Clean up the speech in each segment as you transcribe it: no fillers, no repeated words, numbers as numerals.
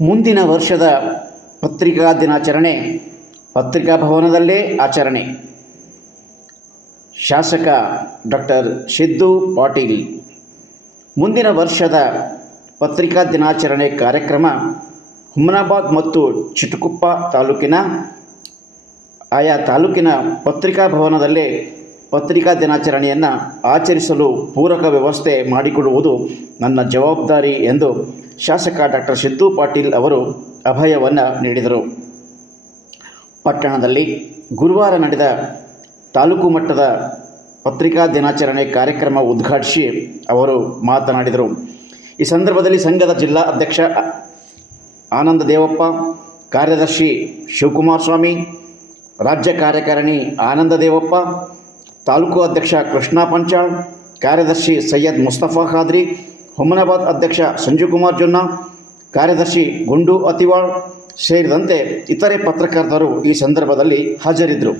ಮುಂದಿನ ವರ್ಷದ ಪತ್ರಿಕಾ ದಿನಾಚರಣೆ ಪತ್ರಿಕಾ ಭವನದಲ್ಲೇ ಆಚರಣೆ. ಶಾಸಕ ಡಾಕ್ಟರ್ ಸಿದ್ದು ಪಾಟೀಲ್. ಮುಂದಿನ ವರ್ಷದ ಪತ್ರಿಕಾ ದಿನಾಚರಣೆ ಕಾರ್ಯಕ್ರಮ ಹುಮನಾಬಾದ್ ಮತ್ತು ಚಿಟಗುಪ್ಪ ತಾಲೂಕಿನ ಆಯಾ ತಾಲೂಕಿನ ಪತ್ರಿಕಾ ಭವನದಲ್ಲೇ ಪತ್ರಿಕಾ ದಿನಾಚರಣೆಯನ್ನು ಆಚರಿಸಲು ಪೂರಕ ವ್ಯವಸ್ಥೆ ಮಾಡಿಕೊಡುವುದು ನನ್ನ ಜವಾಬ್ದಾರಿ ಎಂದು ಶಾಸಕ ಡಾಕ್ಟರ್ ಸಿದ್ದು ಪಾಟೀಲ್ ಅವರು ಅಭಯವನ್ನು ನೀಡಿದರು. ಪಟ್ಟಣದಲ್ಲಿ ಗುರುವಾರ ನಡೆದ ತಾಲೂಕು ಮಟ್ಟದ ಪತ್ರಿಕಾ ದಿನಾಚರಣೆ ಕಾರ್ಯಕ್ರಮ ಉದ್ಘಾಟಿಸಿ ಅವರು ಮಾತನಾಡಿದರು. ಈ ಸಂದರ್ಭದಲ್ಲಿ ಸಂಘದ ಜಿಲ್ಲಾ ಅಧ್ಯಕ್ಷ ಆನಂದ ದೇವಪ್ಪ, ಕಾರ್ಯದರ್ಶಿ ಶಿವಕುಮಾರ ಸ್ವಾಮಿ, ರಾಜ್ಯ ಕಾರ್ಯಕಾರಿಣಿ ಆನಂದ ದೇವಪ್ಪ, ತಾಲೂಕು ಅಧ್ಯಕ್ಷ ಕೃಷ್ಣ ಪಂಚಾಳ್, ಕಾರ್ಯದರ್ಶಿ ಸೈಯದ್ ಮುಸ್ತಫಾ ಖಾದ್ರಿ, ಹುಮನಾಬಾದ್ ಅಧ್ಯಕ್ಷ ಸಂಜುಕುಮಾರ್ ಜೊನ್ನ, ಕಾರ್ಯದರ್ಶಿ ಗುಂಡು ಅತಿವಾಳ್ ಸೇರಿದಂತೆ ಇತರೆ ಪತ್ರಕರ್ತರು ಈ ಸಂದರ್ಭದಲ್ಲಿ ಹಾಜರಿದ್ದರು.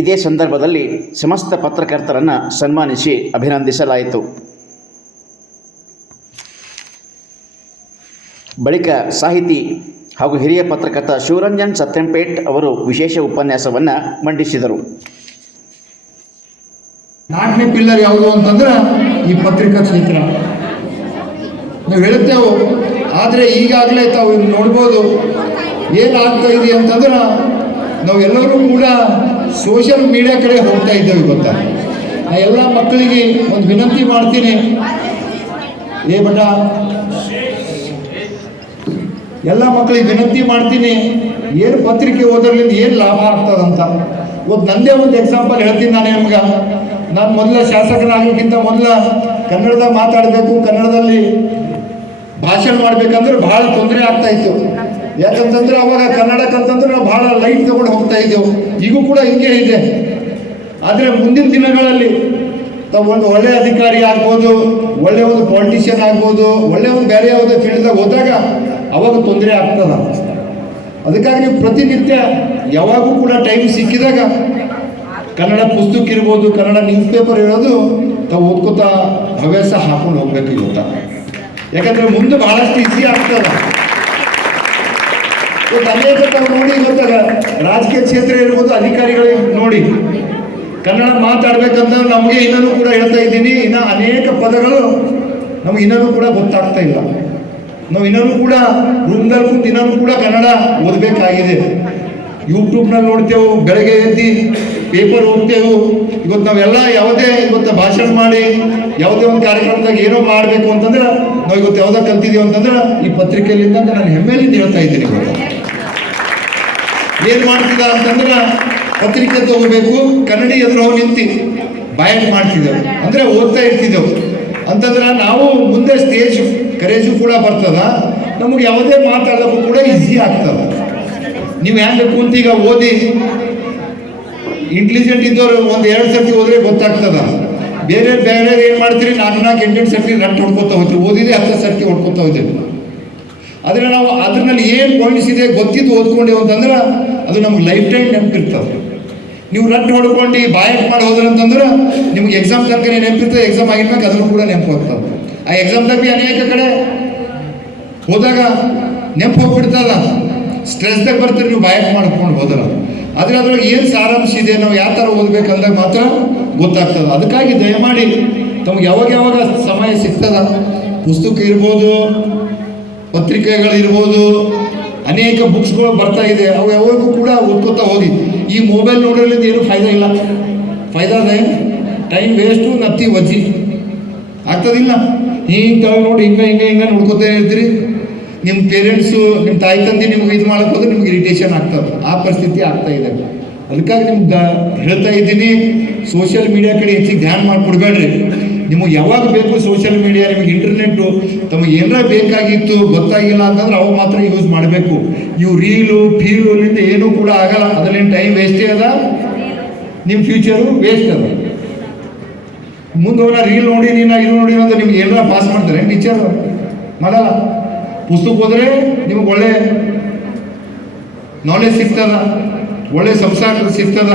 ಇದೇ ಸಂದರ್ಭದಲ್ಲಿ ಸಮಸ್ತ ಪತ್ರಕರ್ತರನ್ನು ಸನ್ಮಾನಿಸಿ ಅಭಿನಂದಿಸಲಾಯಿತು. ಬಳಿಕ ಸಾಹಿತಿ ಹಾಗೂ ಹಿರಿಯ ಪತ್ರಕರ್ತ ಶಿವರಂಜನ್ ಸತ್ಯಂಪೇಟ್ ಅವರು ವಿಶೇಷ ಉಪನ್ಯಾಸವನ್ನು ಮಂಡಿಸಿದರು. 4ನೇ ಪಿಲ್ಲರ್ ಯಾವುದು ಅಂತಂದ್ರೆ ಈ ಪತ್ರಿಕಾ ಕ್ಷೇತ್ರ. ನಾವು ಹೇಳುತ್ತೇವೆ, ಆದರೆ ಈಗಾಗಲೇ ತಾವು ನೋಡ್ಬೋದು ಏನಾಗ್ತಾ ಇದೆ ಅಂತಂದ್ರೆ ನಾವೆಲ್ಲರೂ ಕೂಡ ಸೋಷಿಯಲ್ ಮೀಡಿಯಾ ಕಡೆ ಹೋಗ್ತಾ ಇದ್ದೇವೆ. ಗೊತ್ತಾ, ನಾ ಎಲ್ಲ ಮಕ್ಕಳಿಗೆ ಒಂದು ವಿನಂತಿ ಮಾಡ್ತೀನಿ, ಎಲ್ಲ ಮಕ್ಕಳಿಗೆ ವಿನಂತಿ ಮಾಡ್ತೀನಿ, ಏನು ಪತ್ರಿಕೆ ಓದೋದ್ರಿಂದ ಏನು ಲಾಭ ಆಗ್ತದಂತ. ನಂದೇ ಒಂದು ಎಕ್ಸಾಂಪಲ್ ಹೇಳ್ತೀನಿ. ನಾನು ಮೊದಲ ಶಾಸಕನಾಗೋಕ್ಕಿಂತ ಮೊದಲ ಕನ್ನಡದಾಗ ಮಾತಾಡಬೇಕು, ಕನ್ನಡದಲ್ಲಿ ಭಾಷಣ ಮಾಡಬೇಕಂದ್ರೆ ಭಾಳ ತೊಂದರೆ ಆಗ್ತಾ ಇತ್ತು. ಯಾಕಂತಂದ್ರೆ ಅವಾಗ ಕನ್ನಡಕ್ಕಂತಂದ್ರೆ ನಾವು ಭಾಳ ಲೈಟ್ ತಗೊಂಡು ಹೋಗ್ತಾ ಇದ್ದೆವು. ಈಗೂ ಕೂಡ ಹಿಂಗೆ ಇದೆ. ಆದರೆ ಮುಂದಿನ ದಿನಗಳಲ್ಲಿ ತಾವು ಒಂದು ಒಳ್ಳೆಯ ಅಧಿಕಾರಿ ಆಗ್ಬೋದು, ಒಳ್ಳೆಯ ಒಂದು ಪಾಲಿಟಿಷಿಯನ್ ಆಗ್ಬೋದು, ಒಳ್ಳೆಯ ಒಂದು ಬೇರೆ ಯಾವುದೇ ಫೀಲ್ಡ್ದಾಗ ಹೋದಾಗ ಅವಾಗ ತೊಂದರೆ ಆಗ್ತದ. ಅದಕ್ಕಾಗಿ ನೀವು ಪ್ರತಿನಿತ್ಯ ಯಾವಾಗೂ ಕೂಡ ಟೈಮ್ ಸಿಕ್ಕಿದಾಗ ಕನ್ನಡ ಪುಸ್ತಕ ಇರ್ಬೋದು, ಕನ್ನಡ ನ್ಯೂಸ್ ಪೇಪರ್ ಇರೋದು ತಾವು ಓದ್ಕೋತಾ ಹವ್ಯಾಸ ಹಾಕೊಂಡು ಹೋಗ್ಬೇಕು. ಇವತ್ತ ಯಾಕಂದ್ರೆ ಮುಂದೆ ಬಹಳಷ್ಟು ಈಸಿ ಆಗ್ತದ. ಅನೇಕ ತಾವು ನೋಡಿ, ಇವತ್ತಾಗ ರಾಜಕೀಯ ಕ್ಷೇತ್ರ ಇರ್ಬೋದು, ಅಧಿಕಾರಿಗಳಿಗೆ ನೋಡಿ ಕನ್ನಡ ಮಾತಾಡ್ಬೇಕಂದ್ರೆ ನಮಗೆ ಇನ್ನೂ ಕೂಡ ಹೇಳ್ತಾ ಇದ್ದೀನಿ, ಇನ್ನು ಅನೇಕ ಪದಗಳು ನಮ್ಗೆ ಇನ್ನೂ ಕೂಡ ಗೊತ್ತಾಗ್ತಾ ಇಲ್ಲ. ನಾವು ಇನ್ನೂ ಕೂಡ ರೂಮ್ದಲ್ಲಿ ಕುಂತು ಇನ್ನೂ ಕೂಡ ಕನ್ನಡ ಓದಬೇಕಾಗಿದೆ. ಯೂಟ್ಯೂಬ್ನಲ್ಲಿ ನೋಡ್ತೇವೆ, ಬೆಳಗ್ಗೆ ಎದ್ದು ಪೇಪರ್ ಓದ್ತೇವೆ. ಇವತ್ತು ನಾವೆಲ್ಲ ಯಾವುದೇ ಇವತ್ತು ಭಾಷಣ ಮಾಡಿ ಯಾವುದೇ ಒಂದು ಕಾರ್ಯಕ್ರಮದಾಗ ಏನೋ ಮಾಡಬೇಕು ಅಂತಂದ್ರೆ ನಾವು ಇವತ್ತು ಯಾವುದೋ ಕಲ್ತಿದ್ದೀವಿ ಅಂತಂದ್ರೆ ಈ ಪತ್ರಿಕೆಯಲ್ಲಿಂದ ನಾನು ಹೆಮ್ಮೆಯಿಂದ ಹೇಳ್ತಾ ಇದ್ದೀನಿ. ಇವತ್ತು ಏನು ಮಾಡ್ತಿದ್ದ ಅಂತಂದ್ರೆ ಪತ್ರಿಕೆ ತಗೋಬೇಕು, ಕನ್ನಡಿ ಎದುರು ಹೋಗಿ ನಿಂತು ಬಾಯಟ್ ಮಾಡ್ತಿದ್ದೆವು, ಅಂದರೆ ಓದ್ತಾ ಇರ್ತಿದ್ದೆವು. ಅಂತಂದ್ರೆ ನಾವು ಮುಂದೆ ಸ್ಟೇಜ್ ಕರೇಜು ಕೂಡ ಬರ್ತದ, ನಮಗೆ ಯಾವುದೇ ಮಾತಾಡೋಕ್ಕೂ ಕೂಡ ಈಸಿ ಆಗ್ತದೆ. ನೀವು ಹೆಂಗೆ ಕುಂತೀಗ ಓದಿ ಇಂಟೆಲಿಜೆಂಟ್ ಇದ್ದವರು ಒಂದು 2 ಸರ್ತಿ ಹೋದ್ರೆ ಗೊತ್ತಾಗ್ತದ. ಬೇರೆ ಬೇರೆ ಏನು ಮಾಡ್ತೀರಿ, 4-8 ಸರ್ತಿ ರಟ್ಟು ಹೊಡ್ಕೊತಾ ಹೋಗ್ತೀವಿ, ಓದಿದೆ 10 ಸರ್ತಿ ಹೊಡ್ಕೊತಾ ಹೋಗ್ತೀವಿ. ಆದರೆ ನಾವು ಅದ್ರಲ್ಲಿ ಏನು ಪಾಯಿಂಟ್ಸ್ ಇದೆ ಗೊತ್ತಿದ್ದು ಓದ್ಕೊಂಡೇವು ಅಂತಂದ್ರೆ ಅದು ನಮ್ಗೆ ಲೈಫ್ ಟೈಮ್ ನೆನಪಿರ್ತದೆ. ನೀವು ರಟ್ಟು ಹೊಡ್ಕೊಂಡು ಬಾಯಟ್ ಮಾಡಿ ಹೋದ್ರೆ ಅಂತಂದ್ರೆ ನಿಮ್ಗೆ ಎಕ್ಸಾಮ್ ತನಕ ನೆನಪಿರ್ತದೆ, ಎಕ್ಸಾಮ್ ಆಗಿದ್ದಾಗ ಅದನ್ನು ಕೂಡ ನೆನಪು ಹೋಗ್ತದೆ. ಆ ಎಕ್ಸಾಮ್ದಾಗ ಭೀ ಅನೇಕ ಕಡೆ ಹೋದಾಗ ನೆನಪು ಹೋಗ್ಬಿಡ್ತದ, ಸ್ಟ್ರೆಸ್ದಾಗ ಬರ್ತೀರಿ ನೀವು ಬಾಯಟ್ ಮಾಡ್ಕೊಂಡು ಹೋದ್ರೆ. ಆದರೆ ಅದ್ರೊಳಗೆ ಏನು ಸಾರಾಂಶ ಇದೆ, ನಾವು ಯಾವ ಥರ ಓದ್ಬೇಕಂದಾಗ ಮಾತ್ರ ಗೊತ್ತಾಗ್ತದೆ. ಅದಕ್ಕಾಗಿ ದಯಮಾಡಿ ತಮ್ಗೆ ಯಾವಾಗ ಸಮಯ ಸಿಗ್ತದ, ಪುಸ್ತಕ ಇರ್ಬೋದು, ಪತ್ರಿಕೆಗಳಿರ್ಬೋದು, ಅನೇಕ ಬುಕ್ಸ್ಗಳು ಬರ್ತಾ ಇದೆ, ಅವು ಯಾವಾಗೂ ಕೂಡ ಓದ್ಕೋತಾ ಹೋಗಿ. ಈ ಮೊಬೈಲ್ ನೋಡೋದ್ರಿಂದ ಏನು ಫಾಯ್ದಾ ಇಲ್ಲ. ಫಾಯ್ದಾ ಅದೇ ಟೈಮ್ ವೇಸ್ಟು, ನತ್ತಿ ವಜ್ಜಿ ಆಗ್ತದಿಲ್ಲ. ಹಿಂಗೆ ನೋಡಿ ಹಿಂಗೆ ನೋಡ್ಕೋತಾ ಇರ್ತೀರಿ. ನಿಮ್ಮ ಪೇರೆಂಟ್ಸು, ನಿಮ್ಮ ತಾಯಿ ತಂದೆ ನಿಮ್ಗೆ ಇದು ಮಾಡೋಕೆ ಹೋದ್ರೆ ನಿಮ್ಗೆ ಇರಿಟೇಷನ್ ಆಗ್ತದೆ. ಆ ಪರಿಸ್ಥಿತಿ ಆಗ್ತಾ ಇದೆ. ಅದಕ್ಕಾಗಿ ನಿಮ್ಗೆ ಹೇಳ್ತಾ ಇದ್ದೀನಿ, ಸೋಷಿಯಲ್ ಮೀಡಿಯಾ ಕಡೆ ಹೆಚ್ಚಿಗೆ ಧ್ಯಾನ ಮಾಡಿಕೊಡ್ಬೇಡ್ರಿ. ನಿಮಗೆ ಯಾವಾಗ ಬೇಕು ಸೋಷಿಯಲ್ ಮೀಡಿಯಾ, ನಿಮಗೆ ಇಂಟರ್ನೆಟ್ಟು ತಮಗೆ ಏನಾರ ಬೇಕಾಗಿತ್ತು ಗೊತ್ತಾಗಿಲ್ಲ ಅಂತಂದ್ರೆ ಅವಾಗ ಮಾತ್ರ ಯೂಸ್ ಮಾಡಬೇಕು. ಇವು ಫೀಲಿಂದ ಏನೂ ಕೂಡ ಆಗಲ್ಲ. ಅದರಲ್ಲಿ ಟೈಮ್ ವೇಸ್ಟೇ ಅದ, ನಿಮ್ಮ ಫ್ಯೂಚರು ವೇಸ್ಟ್ ಅದ. ಮುಂದೆ ಹೋಗೋಣ ರೀಲ್ ನೋಡಿ ಇದು ನೋಡಿ ಅಂತ ನಿಮ್ಗೆ ಏನಾರ ಪಾಸ್ ಮಾಡ್ತಾರೆ ಟೀಚರ್ ಮಾಡಲ್ಲ. ಪುಸ್ತಕ ಹೋದರೆ ನಿಮಗೆ ಒಳ್ಳೆ ನಾಲೆಜ್ ಸಿಗ್ತದ, ಒಳ್ಳೆ ಸಂಸ್ಕಾರ ಸಿಗ್ತದ.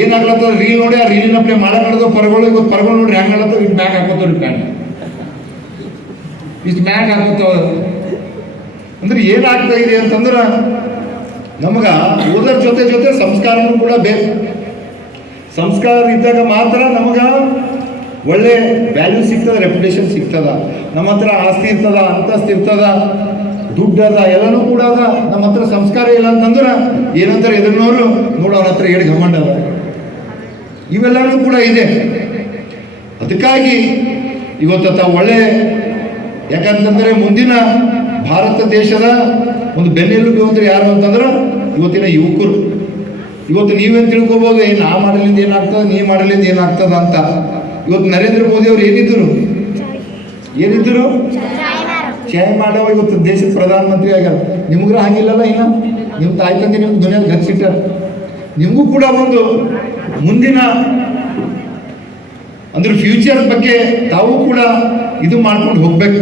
ಏನಾಗ್ಲತ್ತದ ರೀಲ್ ನೋಡಿ, ಆ ರೀಲಿನ ಪ್ಲೇ ಮಾಡಕ್ಕಾಗದ ಪರಗಳು, ಇವತ್ತು ಪರಗಳು ನೋಡ್ರಿ ಹೆಂಗೆ ಆಗ್ಲತ್ತವ, ಇಷ್ಟು ಮ್ಯಾಗ್ ಹಾಕೋತಾವ್ರಿ ಪ್ಯಾಂಟ್, ಇಷ್ಟು ಮ್ಯಾಗ್ ಹಾಕೋತಾವ. ಅಂದ್ರೆ ಏನಾಗ್ತಾ ಇದೆ ಅಂತಂದ್ರೆ ನಮಗ ಓದೋದ್ರ ಜೊತೆ ಜೊತೆ ಸಂಸ್ಕಾರನೂ ಕೂಡ ಬೇಕು. ಸಂಸ್ಕಾರ ಇದ್ದಾಗ ಮಾತ್ರ ನಮಗ ಒಳ್ಳೆ ವ್ಯಾಲ್ಯೂ ಸಿಗ್ತದ, ರೆಪ್ಯುಟೇಷನ್ ಸಿಗ್ತದ. ನಮ್ಮ ಹತ್ರ ಆಸ್ತಿ ಇರ್ತದ, ಅಂತಸ್ತು ಇರ್ತದ, ದುಡ್ಡು ಅದ, ಎಲ್ಲನೂ ಕೂಡ ಅದ. ನಮ್ಮ ಹತ್ರ ಸಂಸ್ಕಾರ ಇಲ್ಲ ಅಂತಂದ್ರೆ ಏನಂತಾರೆ ಎದುರಿನವರು, ನೋಡು ಅವ್ರ ಹತ್ರ ಏಳು ಘಮಂಡ ಅದ, ಇವೆಲ್ಲನೂ ಕೂಡ ಇದೆ. ಅದಕ್ಕಾಗಿ ಇವತ್ತು ಒಳ್ಳೆ, ಯಾಕಂತಂದ್ರೆ ಮುಂದಿನ ಭಾರತ ದೇಶದ ಒಂದು ಬೆನ್ನೆಲುಬು ಅಂದ್ರೆ ಯಾರು ಅಂತಂದ್ರೆ ಇವತ್ತಿನ ಯುವಕರು. ಇವತ್ತು ನೀವೇನು ತಿಳ್ಕೊಬೋದು, ನಾ ಮಾಡಲಿಂದ ಏನಾಗ್ತದ, ನೀ ಮಾಡಲಿಂದ ಏನಾಗ್ತದ ಅಂತ. ಇವತ್ತು ನರೇಂದ್ರ ಮೋದಿ ಅವರು ಏನಿದ್ರು ಚಾಯ್ ಮಾಡವ ಇವತ್ತು ದೇಶದ ಪ್ರಧಾನಮಂತ್ರಿ ಆಗ್ಯಾರ. ನಿಮ್ಗ್ರ ಹಾಗಿಲ್ಲಲ್ಲ, ಇನ್ನ ನಿಮ್ಮ ತಾಯಿ ತಂದೆ ನಿಮ್ಗೆ ದುನಿಯಾದ ಗಚ್ಚಿಟ್ಟಾರ. ನಿಮಗೂ ಕೂಡ ಒಂದು ಮುಂದಿನ ಅಂದ್ರೆ ಫ್ಯೂಚರ್ ಬಗ್ಗೆ ತಾವು ಕೂಡ ಇದು ಮಾಡ್ಕೊಂಡು ಹೋಗ್ಬೇಕು.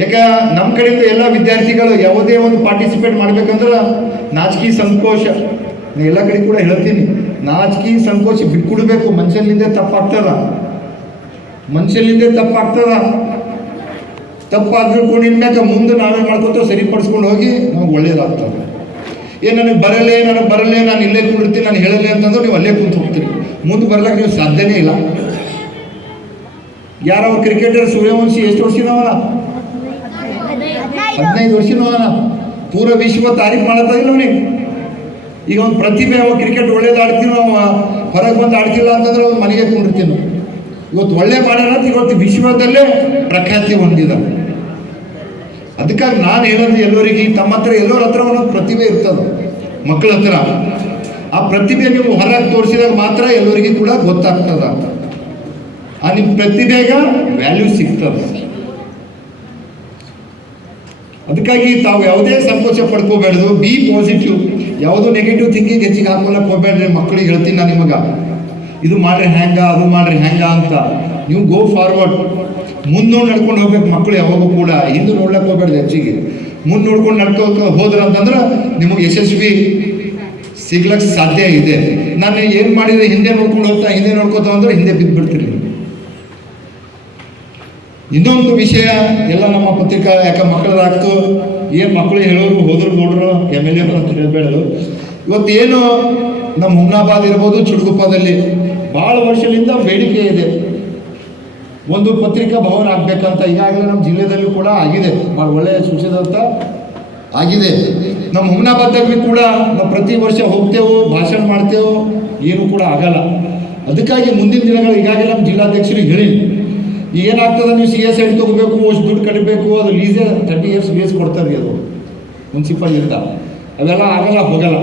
ಯಾಕ ನಮ್ಮ ಕಡೆಯಿಂದ ಎಲ್ಲ ವಿದ್ಯಾರ್ಥಿಗಳು ಯಾವುದೇ ಒಂದು ಪಾರ್ಟಿಸಿಪೇಟ್ ಮಾಡ್ಬೇಕಂದ್ರೆ ನಾಚಿಕೆ ಸಂಕೋಚ, ಎಲ್ಲ ಕಡೆ ಕೂಡ ಹೇಳ್ತೀನಿ, ನಾಚಿಕೆ ಸಂಕೋಚ ಬಿಟ್ಕೊಡ್ಬೇಕು. ಮನುಷ್ಯನಿಂದ ತಪ್ಪಾಗ್ತದ, ತಪ್ಪಾದ್ರೂ ಕೂಡ ಇನ್ಮ್ಯಾಕ ಮುಂದೆ ನಾವೇ ಮಾಡ್ಕೊತ ಸರಿಪಡಿಸ್ಕೊಂಡು ಹೋಗಿ ನಮ್ಗೆ ಒಳ್ಳೇದಾಗ್ತದೆ. ನನಗೆ ಬರಲ್ಲೇ ನಾನು ಇಲ್ಲೇ ಕೂಡಿರ್ತೀನಿ, ನಾನು ಹೇಳಲ್ಲ ಅಂತಂದ್ರೆ ನೀವು ಅಲ್ಲೇ ಕೂತು ಹೋಗ್ತೀರಿ, ಮುಂದೆ ಬರ್ಲಾಕ ನೀವು ಸಾಧ್ಯನೇ ಇಲ್ಲ. ಯಾರವ ಕ್ರಿಕೆಟರ್ ಸೂರ್ಯವಂಶಿ ಎಷ್ಟು ವರ್ಷನವನ, 15 ವರ್ಷನವನ, ಪೂರ ವಿಶ್ವ ತಾರೀಫ್ ಮಾಡತ್ತ ಇಲ್ಲ ಅವನಿಗೆ. ಈಗ ಒಂದು ಪ್ರತಿಭೆ, ಅವ ಕ್ರಿಕೆಟ್ ಒಳ್ಳೇದು ಆಡ್ತೀವಿ, ನಾವು ಹೊರಗೆ ಬಂದು ಆಡ್ತಿಲ್ಲ ಅಂತಂದ್ರೆ ಅವ್ನು ಮನೆಗೆ ಕೊಂಡಿರ್ತೀವಿ. ಇವತ್ತು ಒಳ್ಳೆ ಮಾಡೋಣ, ಇವತ್ತು ವಿಶ್ವದಲ್ಲೇ ಪ್ರಖ್ಯಾತಿ ಹೊಂದಿದ. ಅದಕ್ಕಾಗಿ ನಾನು ಹೇಳೋದು ಎಲ್ಲರಿಗೆ, ತಮ್ಮ ಹತ್ರ ಎಲ್ಲರ ಹತ್ರ ಒಂದೊಂದು ಪ್ರತಿಭೆ ಇರ್ತದೆ, ಮಕ್ಕಳ ಹತ್ರ. ಆ ಪ್ರತಿಭೆ ನೀವು ಹೊರಗೆ ತೋರಿಸಿದಾಗ ಮಾತ್ರ ಎಲ್ಲರಿಗೂ ಕೂಡ ಗೊತ್ತಾಗ್ತದ. ಆ ನಿಮ್ಮ ಪ್ರತಿಭೆಗ ವ್ಯಾಲ್ಯೂ ಸಿಗ್ತದೆ. ಅದಕ್ಕಾಗಿ ತಾವು ಯಾವುದೇ ಸಂಕೋಚ ಪಡ್ಕೋಬೇಡ್ದು, ಬಿ ಪಾಸಿಟಿವ್. ಯಾವುದೋ ನೆಗೆಟಿವ್ ಥಿಂಕಿಂಗ್ ಹೆಚ್ಚಿಗೆ ಹಾಕೊಳಕ್ಕೆ ಹೋಗ್ಬೇಡ್ರಿ. ಮಕ್ಕಳಿಗೆ ಹೇಳ್ತೀನಿ ನಾನು ನಿಮಗ, ಇದು ಮಾಡ್ರಿ ಹ್ಯಾಂಗ, ಅದು ಮಾಡ್ರಿ ಹ್ಯಾಂಗ ಅಂತ. ನೀವು ಗೋ ಫಾರ್ವರ್ಡ್, ಮುಂದೆ ನೋಡಿ ನಡ್ಕೊಂಡು ಹೋಗ್ಬೇಕು. ಮಕ್ಕಳು ಯಾವಾಗೂ ಕೂಡ ಹಿಂದೆ ನೋಡ್ಲಕ್ಕೆ ಹೋಗ್ಬೇಡ್ದು, ಹೆಚ್ಚಿಗೆ ಮುಂದೆ ನೋಡ್ಕೊಂಡು ನಡ್ಕೋತ ಹೋದ್ರ ಅಂತಂದ್ರೆ ನಿಮಗೆ ಯಶಸ್ವಿ ಸಿಗ್ಲಕ್ಕೆ ಸಾಧ್ಯ ಇದೆ. ನಾನು ಏನು ಮಾಡಿದ್ರೆ ಹಿಂದೆ ನೋಡ್ಕೋತ ಅಂದ್ರೆ ಹಿಂದೆ ಬಿದ್ದುಬಿಡ್ತೀರಿ. ಇನ್ನೊಂದು ವಿಷಯ, ಎಲ್ಲ ನಮ್ಮ ಪತ್ರಿಕಾ ಯಾಕೆ ಮಕ್ಕಳದಾಗ್ತು, ಏನು ಮಕ್ಕಳು ಹೇಳೋರು ಹೋದ್ರು ನೋಡ್ರು MLA ಅಂತ ಹೇಳ್ಬೇಡದು. ಇವತ್ತೇನು ನಮ್ಮ ಹುಮ್ನಾಬಾದ್ ಇರ್ಬೋದು, ಚುಡುಗುಪ್ಪದಲ್ಲಿ ಭಾಳ ವರ್ಷದಿಂದ ಬೇಡಿಕೆ ಇದೆ, ಒಂದು ಪತ್ರಿಕಾ ಭವನ ಆಗ್ಬೇಕಂತ. ಈಗಾಗಲೇ ನಮ್ಮ ಜಿಲ್ಲೆದಲ್ಲೂ ಕೂಡ ಆಗಿದೆ, ಭಾಳ ಒಳ್ಳೆಯ ಸುಚಿದಂತ ಆಗಿದೆ. ನಮ್ಮ ಹುಮ್ನಾಬಾದ್ದಲ್ಲಿ ಕೂಡ ನಾವು ಪ್ರತಿ ವರ್ಷ ಹೋಗ್ತೇವೆ, ಭಾಷಣ ಮಾಡ್ತೇವೆ, ಏನು ಕೂಡ ಆಗಲ್ಲ. ಅದಕ್ಕಾಗಿ ಮುಂದಿನ ದಿನಗಳು ಈಗಾಗಲೇ ನಮ್ಮ ಜಿಲ್ಲಾಧ್ಯಕ್ಷರಿಗೆ ಹೇಳಿ, ಏನಾಗ್ತದೆ, ನೀವು CS ಐಡಿ ತೊಗೋಬೇಕು, ಅಷ್ಟು ದುಡ್ಡು ಕಟ್ಟಬೇಕು, ಅದು ಲೀಸೇ 30 years ಲೀಸ್ ಕೊಡ್ತಾರೆ, ಅದು ಮುನ್ಸಿಪಲ್ ಇಂದ, ಅವೆಲ್ಲ ಆಗಲ್ಲ, ಹೋಗಲ್ಲ.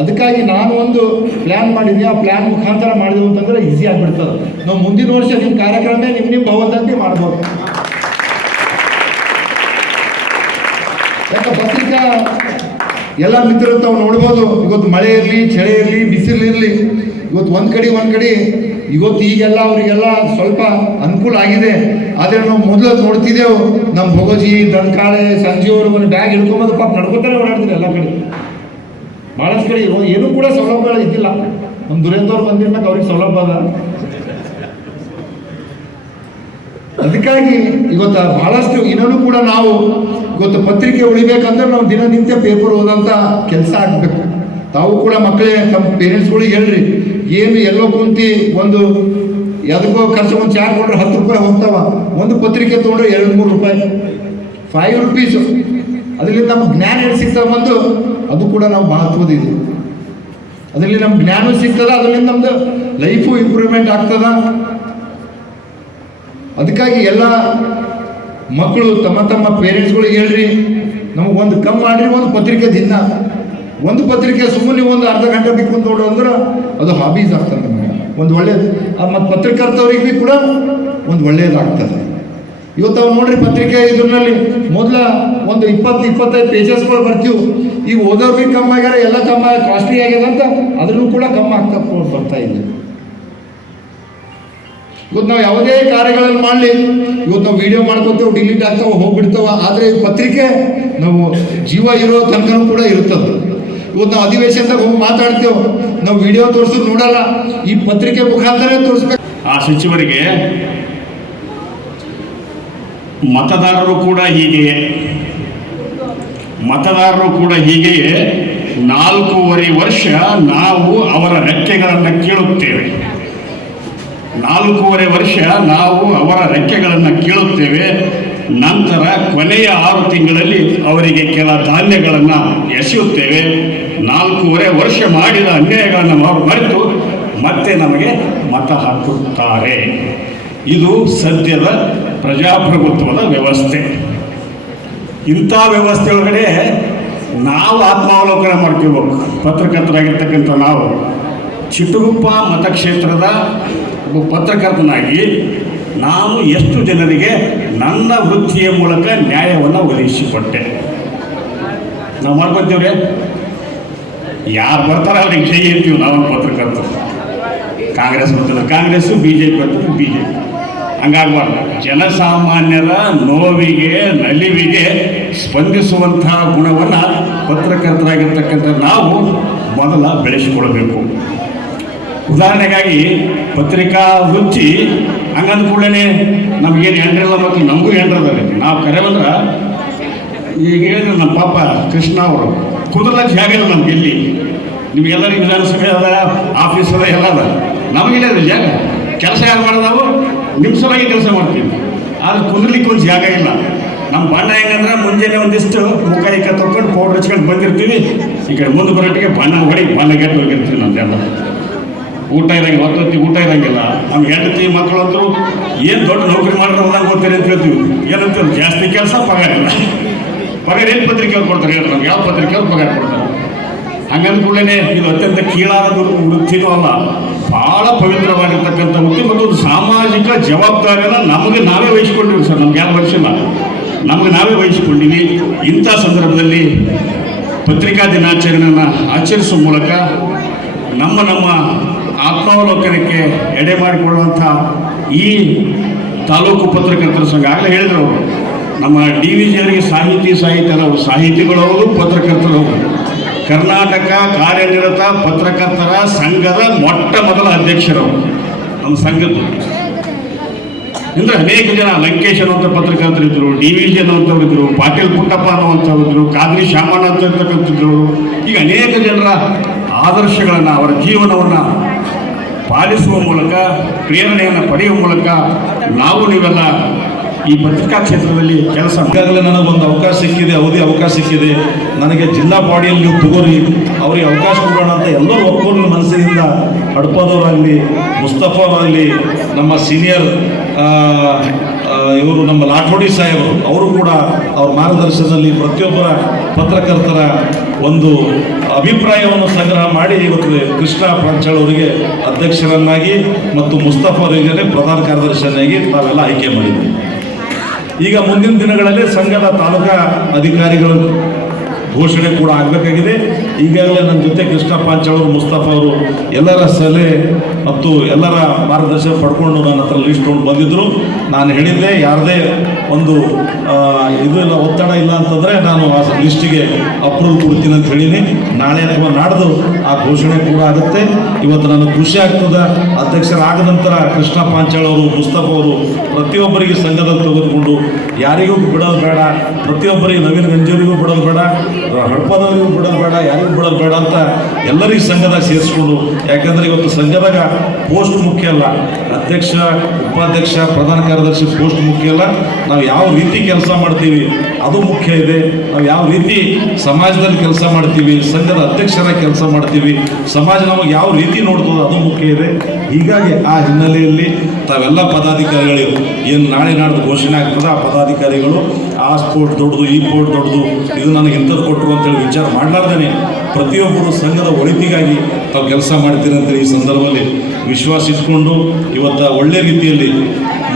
ಅದಕ್ಕಾಗಿ ನಾನು ಒಂದು ಪ್ಲ್ಯಾನ್ ಮಾಡಿದ್ದೆ, ಆ ಪ್ಲ್ಯಾನ್ ಮುಖಾಂತರ ಮಾಡಿದೆವು ಅಂತಂದ್ರೆ ಈಸಿ ಆಗಿಬಿಡ್ತದೆ. ನಾವು ಮುಂದಿನ ವರ್ಷ ನಿಮ್ಮ ಕಾರ್ಯಕ್ರಮ ನಿಮ್ಮ ಭವನದಲ್ಲಿ ಮಾಡ್ಬೋದು. ಯಾಕೆ ಪತ್ರಿಕಾ ಎಲ್ಲ ಮಿತ್ರರು ತಾವು ನೋಡ್ಬೋದು. ಇವತ್ತು ಮಳೆ ಇರಲಿ, ಚಳಿ ಇರಲಿ, ಬಿಸಿಲಿರಲಿ, ಇವತ್ತು ಒಂದು ಕಡೆ ಇವತ್ತು ಈಗೆಲ್ಲ ಅವರಿಗೆಲ್ಲ ಸ್ವಲ್ಪ ಅನುಕೂಲ ಆಗಿದೆ. ಆದರೆ ನಾವು ಮೊದಲು ನೋಡ್ತಿದ್ದೆವು, ನಮ್ಮ ಭೋಗೋಜಿ, ದನ್ಕಾಳೆ, ಸಂಜೆಯವರು ಒಂದು ಬ್ಯಾಗ್ ಹಿಡ್ಕೊಂಬಂದು ಪಾಪ ನಡ್ಕೋತಾರೆ ಓಡಾಡ್ತೀರಿ ಎಲ್ಲ ಕಡೆ. ಭಾಳಷ್ಟು ಕಡೆ ಏನೂ ಕೂಡ ಸೌಲಭ್ಯಗಳು ಇದ್ದಿಲ್ಲ. ನಮ್ಮ ದುರೇಂದ್ರವ್ರು ಬಂದಿರ್ಬೇಕು, ಅವ್ರಿಗೆ ಸೌಲಭ್ಯ ಅದ. ಅದಕ್ಕಾಗಿ ಇವತ್ತು ಬಹಳಷ್ಟು ಇನ್ನೂ ಕೂಡ ನಾವು ಇವತ್ತು ಪತ್ರಿಕೆ ಉಳಿಬೇಕಂದ್ರೆ ನಾವು ದಿನನಿತ್ಯ ಪೇಪರ್ ಓದಂಥ ಕೆಲಸ ಆಗಬೇಕು. ತಾವು ಕೂಡ ಮಕ್ಕಳೇ ತಮ್ಮ ಪೇರೆಂಟ್ಸ್ಗಳಿಗೆ ಹೇಳ್ರಿ, ಏನು ಎಲ್ಲೋ ಕುಂತಿ ಒಂದು ಯಾವುದಕ್ಕೋ ಖರ್ಚು ಒಂದು ಚಾರ್ ಕೊಟ್ರೆ 10 ರೂಪಾಯಿ ಹೋಗ್ತಾವ, ಒಂದು ಪತ್ರಿಕೆ ತೊಗೊಂಡ್ರೆ 2-3 ರೂಪಾಯಿ, 5 rupees. ಅದರಲ್ಲಿ ನಮ್ಮ ಜ್ಞಾನ ಏನು ಸಿಗ್ತದೆ ಬಂದು, ಅದು ಕೂಡ ನಾವು ಮಹತ್ವದಿದೆ. ಅದರಲ್ಲಿ ನಮ್ಮ ಜ್ಞಾನ ಸಿಗ್ತದ, ಅದರಿಂದ ನಮ್ದು ಲೈಫು ಇಂಪ್ರೂವ್ಮೆಂಟ್ ಆಗ್ತದ. ಅದಕ್ಕಾಗಿ ಎಲ್ಲ ಮಕ್ಕಳು ತಮ್ಮ ಪೇರೆಂಟ್ಸ್ಗಳಿಗೆ ಹೇಳ್ರಿ, ನಮಗೊಂದು ಕಮ್ಮಿ ಮಾಡ್ರಿ, ಒಂದು ಪತ್ರಿಕೆ ದಿನ, ಒಂದು ಪತ್ರಿಕೆ ಸುಮ್ಮನೆ ಒಂದು ಅರ್ಧ ಗಂಟೆ ಬಿಟ್ಕೊಂಡು ನೋಡು ಅಂದ್ರೆ ಅದು ಹಾಬೀಸ್ ಆಗ್ತದೆ ನಮಗೆ. ಒಂದು ಒಳ್ಳೇದು, ಮತ್ತು ಪತ್ರಿಕರ್ತವ್ರಿಗೆ ಭೀ ಕೂಡ ಒಂದು ಒಳ್ಳೇದಾಗ್ತದೆ. ಇವತ್ತು ಅವ್ರು ನೋಡ್ರಿ, ಪತ್ರಿಕೆ ಇದರಲ್ಲಿ ಮೊದಲ ಒಂದು 20-25 ಪೇಜಸ್ಗಳು ಬರ್ತೀವಿ. ಈಗ ಓದೋರು ಭೀ ಕಮ್ಮಿ ಆಗ್ಯಾರ, ಎಲ್ಲ ಕಮ್ಮಿ ಕಾಸ್ಟ್ಲಿ ಆಗ್ಯದ ಅಂತ ಅದನ್ನು ಕೂಡ ಕಮ್ಮಿ ಆಗ್ತಾ ಬರ್ತಾ ಇದೆ. ಇವತ್ತು ನಾವು ಯಾವುದೇ ಕಾರ್ಯಗಳನ್ನು ಮಾಡಲಿ, ಇವತ್ತು ನಾವು ವಿಡಿಯೋ ಮಾಡ್ಕೊತೇವೆ, ಡಿಲೀಟ್ ಆಗ್ತಾವೆ, ಹೋಗ್ಬಿಡ್ತಾವೆ. ಆದರೆ ಈ ಪತ್ರಿಕೆ ನಾವು ಜೀವ ಇರೋ ತನಕನೂ ಕೂಡ ಇರುತ್ತದೆ. ಇವತ್ತು ನಾವು ಅಧಿವೇಶನದಾಗ ಹೋಗಿ ಮಾತಾಡ್ತೇವೆ, ನಾವು ವಿಡಿಯೋ ತೋರಿಸೋದು ನೋಡಲ್ಲ, ಈ ಪತ್ರಿಕೆ ಮುಖಾಂತರ ತೋರಿಸ್ಬೇಕು. ಆ ಸಚಿವರಿಗೆ ಮತದಾರರು ಕೂಡ ಹೀಗೆಯೇ 4.5 ವರ್ಷ ನಾವು ಅವರ ರೆಕ್ಕೆಗಳನ್ನು ಕೀಳುತ್ತೇವೆ. 4.5 ವರ್ಷ ನಾವು ಅವರ ರೆಕ್ಕೆಗಳನ್ನು ಕೀಳುತ್ತೇವೆ. ನಂತರ ಕೊನೆಯ 6 ತಿಂಗಳಲ್ಲಿ ಅವರಿಗೆ ಕೆಲ ಧಾನ್ಯಗಳನ್ನು ಎಸೆಯುತ್ತೇವೆ. 4.5 ವರ್ಷ ಮಾಡಿದ ಅನ್ಯಾಯಗಳನ್ನು ಅವರು ಮರೆತು ಮತ್ತೆ ನಮಗೆ ಮತ ಹಾಕುತ್ತಾರೆ. ಇದು ಸದ್ಯದ ಪ್ರಜಾಪ್ರಭುತ್ವದ ವ್ಯವಸ್ಥೆ. ಇಂಥ ವ್ಯವಸ್ಥೆ ಒಳಗಡೆ ನಾವು ಆತ್ಮಾವಲೋಕನ ಮಾಡ್ಕೋಬೇಕು. ಪತ್ರಕರ್ತರಾಗಿರ್ತಕ್ಕಂಥ ನಾವು ಚಿಟ್ಟಗುಪ್ಪ ಮತಕ್ಷೇತ್ರದ ಒಬ್ಬ ಪತ್ರಕರ್ತನಾಗಿ ನಾನು ಎಷ್ಟು ಜನರಿಗೆ ನನ್ನ ವೃತ್ತಿಯ ಮೂಲಕ ನ್ಯಾಯವನ್ನು ಒದಗಿಸಿಕೊಟ್ಟೆ. ನಾವು ಮಾಡ್ಕೊತೀವ್ರಿ, ಯಾರು ಬರ್ತಾರೆ ಅವ್ರಿಗೆ ಜೈ ಅಂತೀವಿ ನಾವು ಪತ್ರಕರ್ತರು. ಕಾಂಗ್ರೆಸ್ ಬರ್ತಾರೆ ಕಾಂಗ್ರೆಸ್ಸು, BJP ಬರ್ತಾರೆ BJP. ಹಂಗಾಗಬಾರ್ದು. ಜನಸಾಮಾನ್ಯರ ನೋವಿಗೆ ನಲಿವಿಗೆ ಸ್ಪಂದಿಸುವಂತಹ ಗುಣವನ್ನು ಪತ್ರಕರ್ತರಾಗಿರ್ತಕ್ಕಂಥ ನಾವು ಮೊದಲ ಬೆಳೆಸಿಕೊಳ್ಬೇಕು. ಉದಾಹರಣೆಗಾಗಿ ಪತ್ರಿಕಾ ವೃತ್ತಿ ಹಂಗಂದ ಕೂಡಲೇ ನಮಗೇನು ಹೆಂಡ್ರಿಲ್ಲ ಮತ್ತು ನಮಗೂ ಹೆಂಡ್ರದಲ್ಲಿ ನಾವು ಕರೆ ಬಂದ್ರೆ ಈಗ ಹೇಳಿದ್ರೆ ನಮ್ಮ ಪಾಪ ಕೃಷ್ಣ ಅವರು ಕುದುರ್ಲಕ್ಕೆ ಜಾಗ ಇಲ್ಲ ನಮ್ಗೆ. ಎಲ್ಲಿ ನಿಮಗೆಲ್ಲರಿಗೂ ವಿಧಾನಸಭೆ ಅದ, ಆಫೀಸ್ ಅದ, ಎಲ್ಲ ಅದ. ನಮಗಿಲ್ಲ ಜಾಗ. ಕೆಲಸ ಯಾರು ಮಾಡೋದು? ನಾವು ನಿಮ್ಮ ಸಲುವಾಗಿ ಕೆಲಸ ಮಾಡ್ತೀವಿ, ಆದ್ರೆ ಕುಂದ್ರಲಿಕ್ಕೆ ಒಂದು ಜಾಗ ಇಲ್ಲ. ನಮ್ಮ ಬಣ್ಣ ಹೆಂಗಂದ್ರೆ ಮುಂಜಾನೆ ಒಂದಿಷ್ಟು ಮುಖ ಇಕ್ಕ ತೊಗೊಂಡು ಪೌಡ್ರ್ ಹಚ್ಕೊಂಡು ಬಂದಿರ್ತೀವಿ. ಈ ಕಡೆ ಮುಂದೆ ಬರೋಟ್ಟಿಗೆ ಬಣ್ಣ ಹೊಡಿ ಬಣ್ಣ ಗೆಟ್ಟು ಹೋಗಿರ್ತೀವಿ. ನಮ್ದೆಲ್ಲ ಊಟ ಇರಂಗಿಲ್ಲ, ಹೊತ್ತೊತ್ತಿ ಊಟ ಇರಂಗಿಲ್ಲ. ನಮ್ಮ ಹೆಂಡತಿ ಮಕ್ಕಳಂತರೂ ಏನು ದೊಡ್ಡ ನೌಕರಿ ಮಾಡಿದ್ರೆ ಹೋದಂಗೆ ಓದ್ತಾರೆ ಅಂತ ಹೇಳ್ತೀವಿ. ಏನಂತೀವಿ? ಜಾಸ್ತಿ ಕೆಲಸ, ಪಗಾರ ಇಲ್ಲ. ಪಗಾರ ಏನು ಪತ್ರಿಕೆಯವ್ರು ಕೊಡ್ತಾರೆ ಹೇಳ್ರಿ? ನಮ್ಗೆ ಯಾವ ಪತ್ರಿಕೆಯವ್ರು ಪಗಾರ ಕೊಡ್ತಾರೆ? ಹಂಗಂದ ಕೂಡಲೇ ಇದು ಅತ್ಯಂತ ಕೀಳಾದ ವೃತ್ತಿನೂ ಅಲ್ಲ, ಭಾಳ ಪವಿತ್ರವಾಗಿರ್ತಕ್ಕಂಥ ವೃತ್ತಿ ಮತ್ತು ಒಂದು ಸಾಮಾಜಿಕ ಜವಾಬ್ದಾರಿಯನ್ನು ನಮಗೆ ನಾವೇ ವಹಿಸ್ಕೊಂಡಿವಿ ಸರ್. ನಮ್ಗೆ ಯಾರು ವಹಿಸಿಲ್ಲ, ನಮಗೆ ನಾವೇ ವಹಿಸಿಕೊಂಡಿವಿ. ಇಂಥ ಸಂದರ್ಭದಲ್ಲಿ ಪತ್ರಿಕಾ ದಿನಾಚರಣೆಯನ್ನು ಆಚರಿಸುವ ಮೂಲಕ ನಮ್ಮ ಆತ್ಮಾವಲೋಕನಕ್ಕೆ ಎಡೆ ಮಾಡಿಕೊಳ್ಳುವಂಥ ಈ ತಾಲೂಕು ಪತ್ರಕರ್ತರ ಸಂಘ ಆಗಲೇ ಹೇಳಿದ್ರು ಅವರು, ನಮ್ಮ DVG ಅವರಿಗೆ ಸಾಹಿತ್ಯದ ಅವರು ಸಾಹಿತಿಗಳವರು, ಪತ್ರಕರ್ತರು. ಕರ್ನಾಟಕ ಕಾರ್ಯನಿರತ ಪತ್ರಕರ್ತರ ಸಂಘದ ಮೊದಲ ಅಧ್ಯಕ್ಷರು ನಮ್ಮ ಸಂಘದ್ದು. ಅಂದರೆ ಅನೇಕ ಜನ ಲಂಕೇಶ್ ಅನ್ನುವಂಥ ಪತ್ರಕರ್ತರಿದ್ದರು, DVG ಅನ್ನುವಂಥವ್ರಿದ್ರು, ಪಾಟೀಲ್ ಪುಟ್ಟಪ್ಪ ಅನ್ನುವಂಥವ್ರಿದ್ರು, ಕಾದ್ರಿ ಶಾಮಣ್ಣ ಅಂತ ಇರ್ತಕ್ಕಂಥದ್ರು. ಈಗ ಅನೇಕ ಜನರ ಆದರ್ಶಗಳನ್ನು, ಅವರ ಜೀವನವನ್ನು ಪಾಲಿಸುವ ಮೂಲಕ, ಪ್ರೇರಣೆಯನ್ನು ಪಡೆಯುವ ಮೂಲಕ ನಾವು ನೀವೆಲ್ಲ ಈ ಪತ್ರಿಕಾ ಕ್ಷೇತ್ರದಲ್ಲಿ ಕೆಲಸ. ಈಗಾಗಲೇ ನನಗೊಂದು ಅವಕಾಶ ಸಿಕ್ಕಿದೆ, ಅವಕಾಶ ಸಿಕ್ಕಿದೆ. ನನಗೆ ಜಿಲ್ಲಾ ಬಾಡಿಯಲ್ಲಿ ನೀವು ತಗೋರಿ, ಅವರಿಗೆ ಅವಕಾಶ ಕೊಡೋಣ ಅಂತ ಎಲ್ಲರೂ ಒಪ್ಕೊಂಡು ಮನಸ್ಸಿನಿಂದ ಹಡಪದವರಾಗಲಿ, ಮುಸ್ತಫಾರಾಗಲಿ, ನಮ್ಮ ಸೀನಿಯರ್ ಇವರು ನಮ್ಮ ಲಾಠೋಡಿ ಸಾಹೇಬರು, ಅವರು ಕೂಡ ಅವ್ರ ಮಾರ್ಗದರ್ಶನದಲ್ಲಿ ಪ್ರತಿಯೊಬ್ಬರ ಪತ್ರಕರ್ತರ ಒಂದು ಅಭಿಪ್ರಾಯವನ್ನು ಸಂಗ್ರಹ ಮಾಡಿ ಇವತ್ತು ಕೃಷ್ಣ ಪ್ರಾಂಚಾಳ್ ಅವರಿಗೆ ಅಧ್ಯಕ್ಷರನ್ನಾಗಿ ಮತ್ತು ಮುಸ್ತಫಾ ಅವರಿಗೆ ಪ್ರಧಾನ ಕಾರ್ಯದರ್ಶಿಯನ್ನಾಗಿ ತಾವೆಲ್ಲ ಆಯ್ಕೆ ಮಾಡಿದ್ದೀವಿ. ಈಗ ಮುಂದಿನ ದಿನಗಳಲ್ಲಿ ಸಂಘದ ತಾಲೂಕಾ ಅಧಿಕಾರಿಗಳು ಘೋಷಣೆ ಕೂಡ ಆಗಬೇಕಾಗಿದೆ. ಈಗಾಗಲೇ ನನ್ನ ಜೊತೆ ಕೃಷ್ಣ ಪಾಂಚಾಳ್ ಅವರು, ಮುಸ್ತಫಾ ಅವರು ಎಲ್ಲರ ಸಲಹೆ ಮತ್ತು ಎಲ್ಲರ ಮಾರ್ಗದರ್ಶನ ಪಡ್ಕೊಂಡು ನನ್ನ ಹತ್ರ ಲಿಸ್ಟ್ ತೊಗೊಂಡು ಬಂದಿದ್ದರು. ನಾನು ಹೇಳಿದ್ದೆ, ಯಾರದೇ ಒಂದು ಇದು ಇಲ್ಲ, ಒತ್ತಡ ಇಲ್ಲ ಅಂತಂದರೆ ನಾನು ಆ ಲಿಸ್ಟಿಗೆ ಅಪ್ರೂವಲ್ ಕೊಡ್ತೀನಿ ಅಂತ ಹೇಳಿನಿ. ನಾಳೆ ಅಥವಾ ನಾಡ್ದು ಆ ಘೋಷಣೆ ಕೂಡ ಆಗುತ್ತೆ. ಇವತ್ತು ನನಗೆ ಖುಷಿ ಆಗ್ತದೆ. ಅಧ್ಯಕ್ಷರಾದ ನಂತರ ಕೃಷ್ಣ ಪಾಂಚಾಳ್ ಅವರು, ಮುಸ್ತಫಾ ಅವರು ಪ್ರತಿಯೊಬ್ಬರಿಗೆ ಸಂಘದಲ್ಲಿ ತೆಗೆದುಕೊಂಡು ಯಾರಿಗೂ ಬಿಡೋದು ಬೇಡ, ಪ್ರತಿಯೊಬ್ಬರಿಗೆ ನವೀನ್ ಗಂಜೂರಿಗೂ ಬಿಡೋದು ಬೇಡ, ಹಡಪದವರಿಗೂ ಬಿಡೋದು ಬೇಡ, ಯಾರಿಗೂ ಬಿಡೋದು ಬೇಡ ಅಂತ ಎಲ್ಲರಿಗೂ ಸಂಘದಾಗ ಸೇರಿಸ್ಕೊಂಡು. ಯಾಕಂದರೆ ಇವತ್ತು ಸಂಘದಾಗ ಪೋಸ್ಟ್ ಮುಖ್ಯ ಅಲ್ಲ, ಅಧ್ಯಕ್ಷ, ಉಪಾಧ್ಯಕ್ಷ, ಪ್ರಧಾನ ಕಾರ್ಯದರ್ಶಿ ಪೋಸ್ಟ್ ಮುಖ್ಯ ಅಲ್ಲ. ನಾವು ಯಾವ ರೀತಿ ಕೆಲಸ ಮಾಡ್ತೀವಿ ಅದು ಮುಖ್ಯ ಇದೆ. ನಾವು ಯಾವ ರೀತಿ ಸಮಾಜದಲ್ಲಿ ಕೆಲಸ ಮಾಡ್ತೀವಿ, ಸಂಘದ ಅಧ್ಯಕ್ಷರಾಗಿ ಕೆಲಸ ಮಾಡ್ತೀವಿ, ಸಮಾಜ ನಮಗೆ ಯಾವ ರೀತಿ ನೋಡ್ತದೆ ಅದು ಮುಖ್ಯ ಇದೆ. ಹೀಗಾಗಿ ಆ ಹಿನ್ನೆಲೆಯಲ್ಲಿ ತಾವೆಲ್ಲ ಪದಾಧಿಕಾರಿಗಳು ಏನು ನಾಳೆ ನಾಡ್ದು ಘೋಷಣೆ ಆಗ್ತದೆ, ಆ ಪದಾಧಿಕಾರಿಗಳು ಆ ಸ್ಪೋರ್ಟ್ ದೊಡ್ಡದು, ಈ ಸ್ಪೋರ್ಟ್ ದೊಡ್ಡದು, ಇದು ನನಗೆ ಇಂಥದ್ದು ಕೊಟ್ಟರು ಅಂತೇಳಿ ವಿಚಾರ ಮಾಡಲಾರ್ದೇ ಪ್ರತಿಯೊಬ್ಬರು ಸಂಘದ ಒಳಿತಿಗಾಗಿ ತಾವು ಕೆಲಸ ಮಾಡ್ತೀರಿ ಅಂತೇಳಿ ಈ ಸಂದರ್ಭದಲ್ಲಿ ವಿಶ್ವಾಸ ಇಟ್ಕೊಂಡು ಇವತ್ತು ಒಳ್ಳೆ ರೀತಿಯಲ್ಲಿ